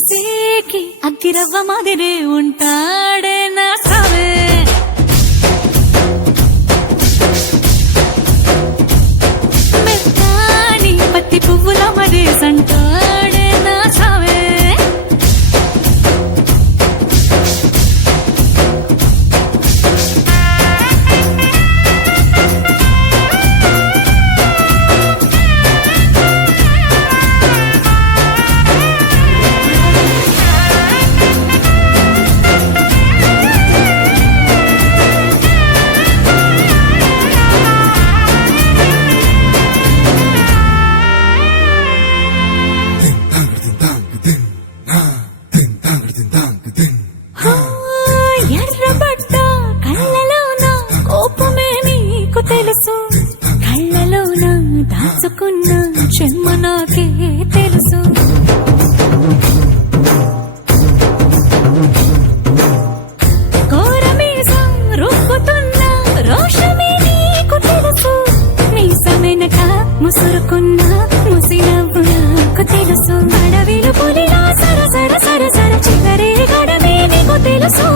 చూసేకి అగ్గిరవ్వ మాదిరే ఉంటాడే నా సావే. మెత్తాని పత్తి పువ్వుల మరేసంటాడే నా సావే. ఎర్రబడ్డ కళ్ళలోన కోపమే నీకు తెలుసు, కళ్ళలోన దాచుకున్న చెమ్మ నాకే తెలుసు. కోరమీసం రుక్కుతున్న రోషమే నీకు తెలుసు, మీసమెనక ముసురుకున్న ముసినవ్వు నాకు తెలుసు. అడవిలు పులిలా సర సర సర సర చివరే గడమే నీకు తెలుసు.